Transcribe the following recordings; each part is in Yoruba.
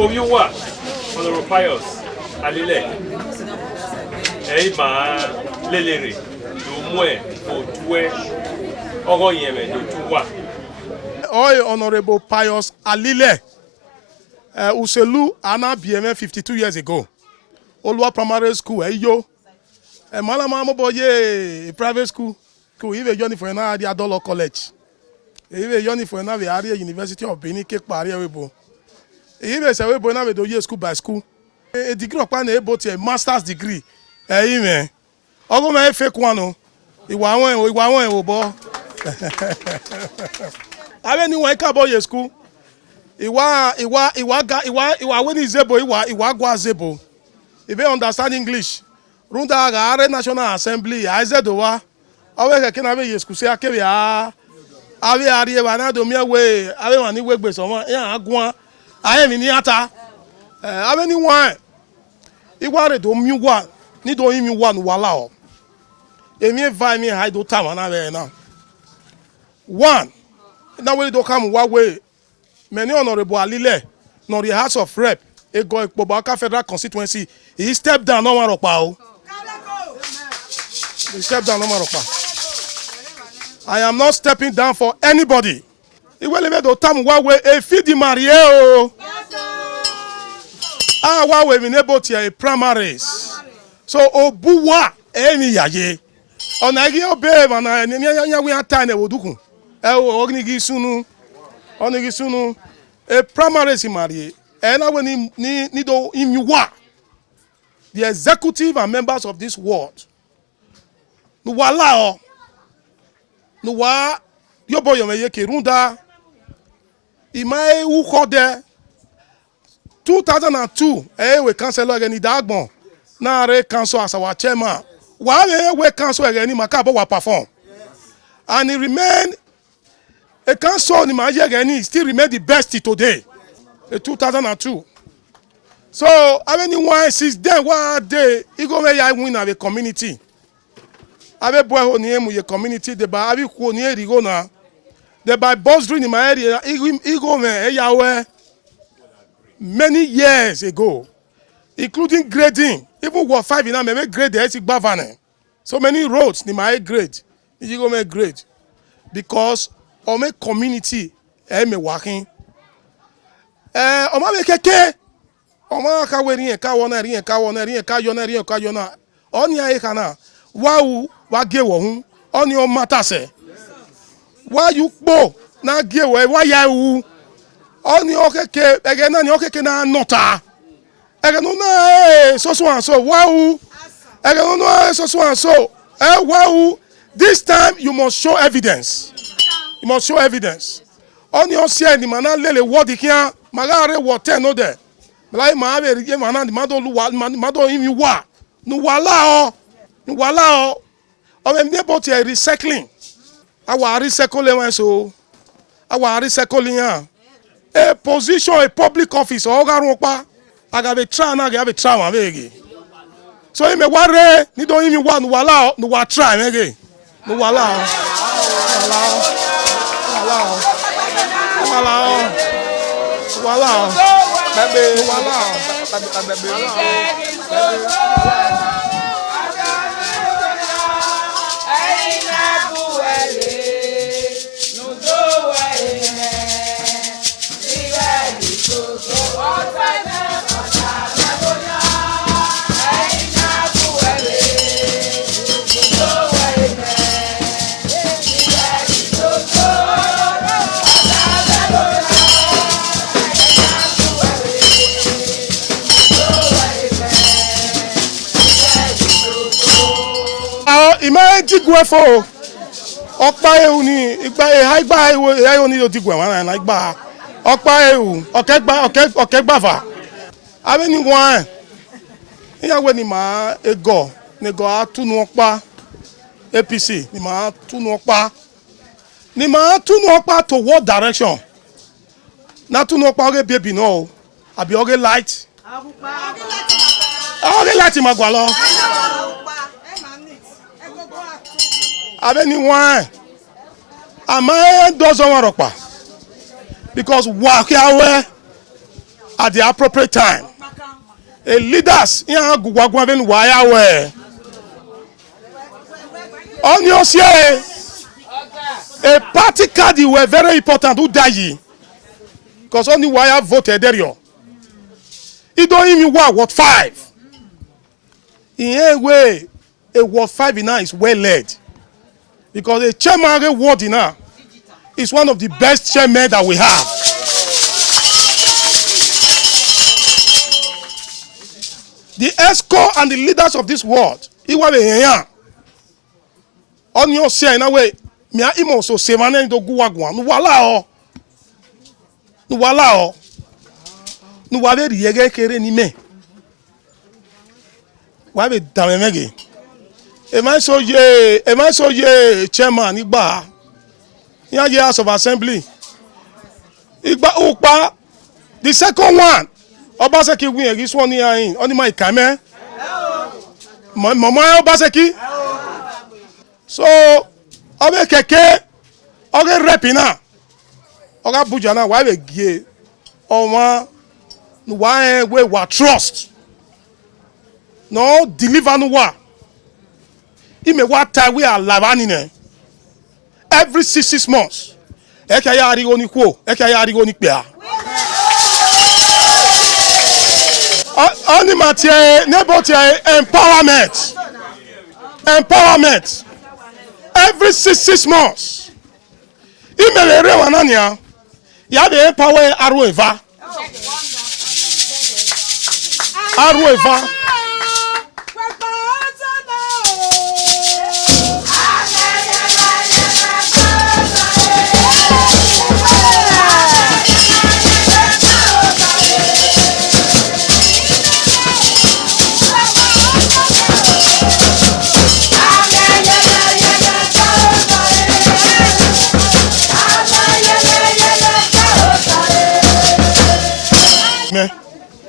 Oyuwa, Honorable Pius, Alile, Eima, Lelere, Lumwe, Otwe, Ogoyeme, Notuwa. Oi, Honorable Pius Alile, Uselu, Anna BMN 52 years ago. Olua Primary School, Eyo. Malama Moboye, private school. Even Johnny for an idea Adolo College. Even Johnny for another area University of Benin, Cape Paria Webo. Even say we born with do school by school. A degree of able to a master's degree. Amen. Ogo me fake one. Iwa won obo. Ave ni won ka boy school. Iwa when is zebo iwa gwa zebo. If you understand English, runda ga are National Assembly, aizedowa. Awe ke na be school say akebe a ave ari ba na do me we ave wan ni we gbe so won yan agun aye mi ni ata ave ni wan iwa re do mi wa ni do mi wa no wala o emi vai mi hide do time na be na one na we do come wa we many Honorable Alile no the House of Rep Egor-Ikpoba Federal Constituency he stepped down no wan ropa o he stepped down no wan ropa. I am not stepping down for anybody. Iweleme do tam wa we e fidi marie o. Ah wa we mi nebo ti e primaries. So obuwa emi yaye. Ona gi obe mana nya we ata na wodukun. E o ognigi sunu. Onigi sunu e primaries marie. E na we ni do imiwa. The executive and members of this world. Nu wala o. No wa yo boy me yeke runda imai wu kode 2002 we cancel again Dagbon na re cancel as our chairman wa we cancel again maka bo wa perform and he remain a council ni ma again still remain the best today 2002 so anyone since then one day he go me ya win the community. Ave boy ni emu ye community de ba abi ku ni erigo na de by boss during in my area ego me eyawe many years ago including grading even what 5 in me grade the ethic bavane so many roads ni my grade ego me grade because o me community me working o ma be keke o ma ka we rin ka wona rin ka wona rin ka yona oni aye kana wow wa ge wo hun oni o mata se wa yu po na ge wo wa ya wu oni o keke ege na ni o keke na nota ege no na so and so wow ege no na so and so wow this time you must show evidence oni o se ni mana lele word kian magare wo 10 no there like ma be ri ma na di ma do lu wa ma do imi wa nu wala o o me bo ti recycling our recycling one so our recycling a position a public office o garun pa aga be try na ga be try one again so me ware ni do imi wa nu wa try again nu wala ima digwe fo okpa ewu ni igba ewu ni digwe wan na igba okpa ewu okegbafa abi ni wan iyawe ni ma ego atunu okpa APC ni ma atunu okpa to what direction na tunu okpa oge baby no abi oge light magwa lo anyone am I doesn't want to because walk away at the appropriate time. A leaders here gugwagwaven wire where. On your say, a party card were very important who die. Because only wire voted there. He don't even what 5. In a way, a ward 5 in is well led. Because the chairman ward in is one of the best chairmen that we have. The ESCO and the leaders of this world, he was a on your say in a way, me a imo so se manen do guagwa. Nu wala o. Nu wale riege kere ni me. Wa be damemege. E man so ye chairman igba. Yan ye House of Assembly. Igba upa. The second one. Obaseki win this one here in. Oni my kame. Mama Obaseki. So, obe keke, oge repina, oga bujana, why we give, why we trust, no deliver no wa. Ime what time we are lavanine. Every 6 months, eka ya arigo ni kwo, eka ya arigo ni pia. Oni matie, nebotie empowerment. Every 6 months. Imelere wanania. Ya be empower Arueva.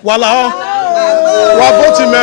Voilà. Wa voti me.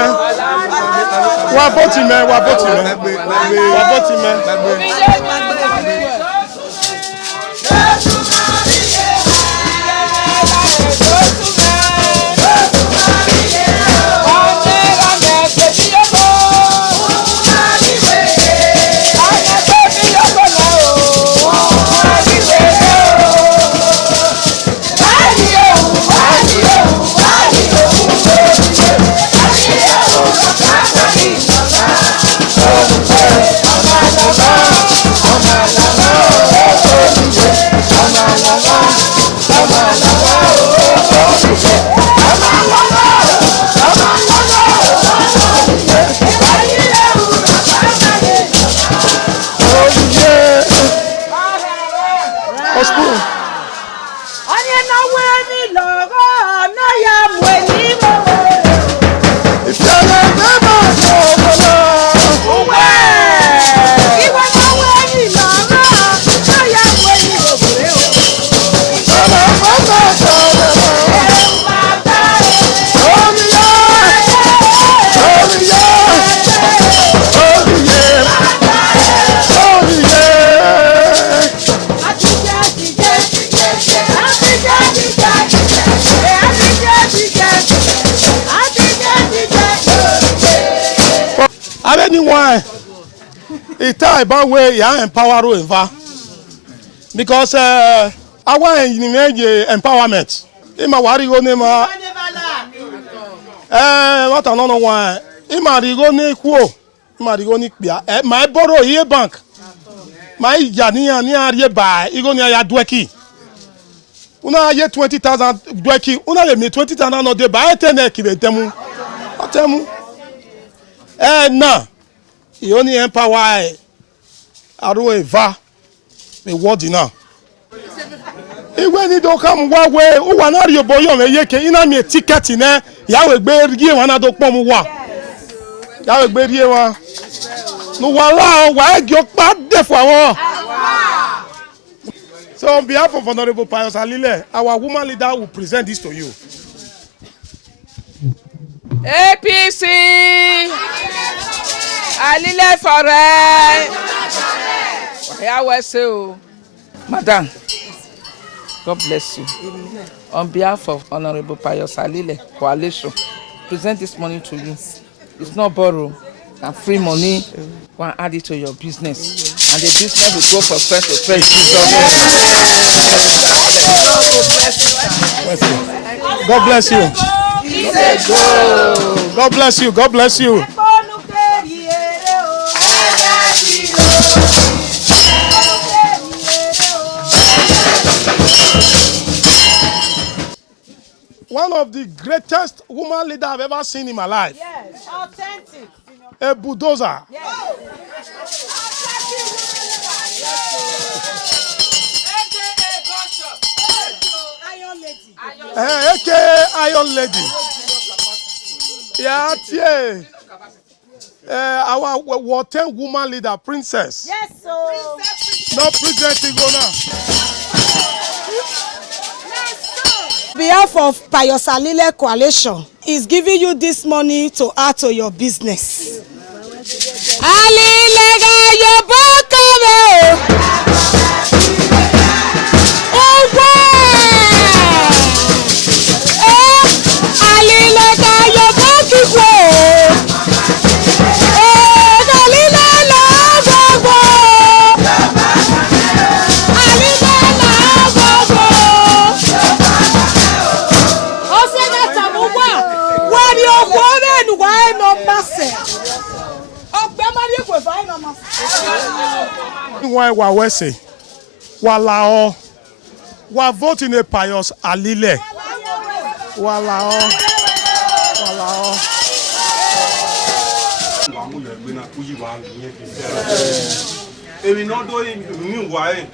Anyone, it's time about where you empower Rueva because I want empowerment. Ima warigo ne ma what another one. Ima rigo ne kuo. Ima rigo ni pia. My borrow here bank. My jania ni ariye buy. Igo ni ya dweki. Una ye 20,000 dweki. Una le me 20,000 no de buy 10 ki be temu. Atemu. Na. You only empower Arueva. Me word now. When you don't come one way, who want to your boy on a yeke, in a me ticket in there, Yahweh bear you one of the Pomua. Yahweh bear you one. No, why you bad deaf for. So, on behalf of Honorable Pius Alile, our woman leader will present this to you. APC! Alile Foray! Yahweh say, Madam. God bless you. On behalf of Honorable Pius Alile Coalition, present this money to you. It's not borrow and free money. Go and add it to your business. And the business will go from strength to strength. God bless you. God bless you. God bless you. One of the greatest woman leader I've ever seen in my life. Yes, authentic. A bulldozer. Yes. Iron lady. AKA Iron Lady. Yeah, our water woman leader, princess. Yes, so. Not Princess Igona. On behalf of Pius Alile Coalition is giving you this money to add to your business. Alile ga yo bokame o. Alile ga yo bokikwo. Alile la gbogbo. Alile la gbogbo. Why wawese walao wa vote in a Pius Alile walao. Èmi náà dó mi wá ẹ̀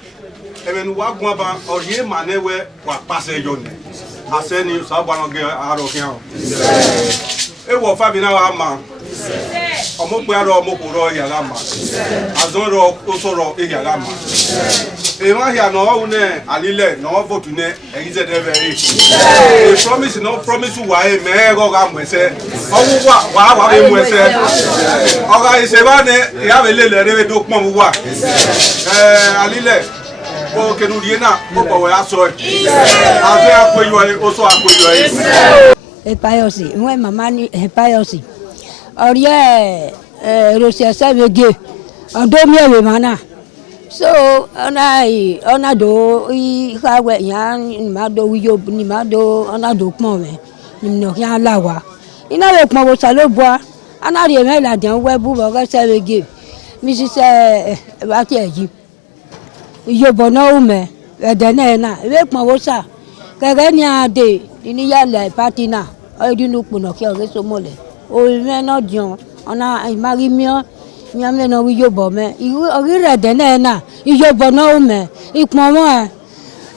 ẹ̀mẹ̀nu wá gún ọba ọ̀rẹ́ mànẹ́wẹ́ wà pàṣẹ ẹjọ́ nẹ̀ àṣẹ ni sábàánọ́gẹ́ àárọ̀ kí hàn. Ewọ̀ fábí náà wà máa ọmọ pé àrọ̀ ọmọ kò rọ yàrá mà àzọ́n rọ ó sọ̀rọ̀ yàrá mà. Èèwọ̀n àyà náà wọ́n nẹ̀ Alile náà vote nẹ̀ ẹ̀yìn zẹ̀dẹ̀ bẹ̀rẹ̀. The promise no promise wà ẹ̀ mẹ́ẹ̀rọ̀ ra mọ̀ ẹsẹ̀ ọwọ́ wà wà mọ̀ ẹsẹ̀ ọ̀rọ̀ ìṣèwà ni ìyáwó ilé lẹ́rẹ́ tó pọ̀n wà. Alile o kenu die na o bọ̀wọ̀ ya sọ ẹ̀ àti àpòyọ̀ ẹ̀ o sọ àpòyọ̀ ẹ̀. Pius nwe mama ni Pius oriye rosia savege odomi ewe mana so ona do I kawe yan ma do wiyo ni ma do ona do pon me ni no yan lawa ina le pon bo saloboa ana ri me la dan webu bo ga savege mi si se ba ti eji iyo bona o me edene na we pon bo sa kege ni ade ni ya le party na odinu pono ki o so mole o me no dion ona mari mio me no wi yobo me ori rede na iyobo no me ipon mo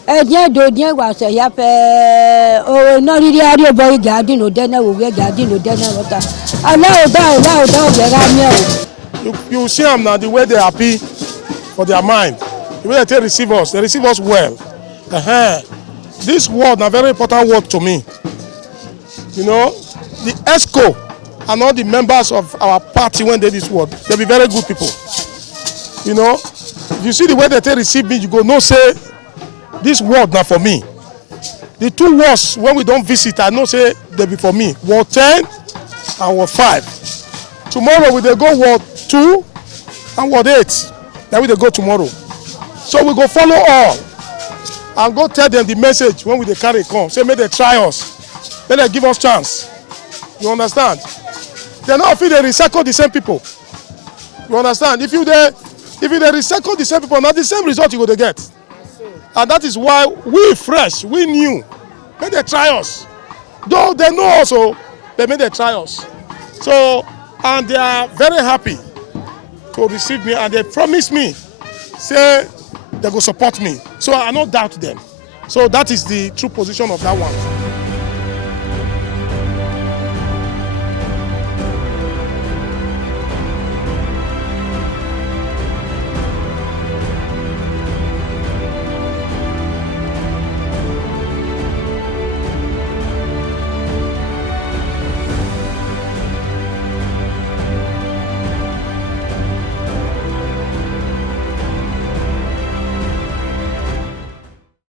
e je do die wa se ya pe o no ri ari obo garden o de na wo we garden o de na water ala o be ra mi o. You see them now, the way they're happy for their mind, the way they receive us well. This word is a very important word to me. You know, the ESCO and all the members of our party when they this word, they'll be very good people. You know, if you see the way that they receive me, you go, no, say, this word not for me. The two words, when we don't visit, I know say they be for me. Word 10 and word 5. Tomorrow we dey go word 2 and word 8. Then we dey go tomorrow. So we go follow all and go tell them the message when we dey carry come. Say, make they try us. Make they give us chance. You understand? They not fit dey recycle the same people. You understand? If you dey recycle the same people, not the same result you go to get. And that is why we fresh, we new, make they try us. Though they know also, they make they try us. So, and they are very happy to receive me, and they promise me, say they go support me. So I don't doubt them. So that is the true position of that one.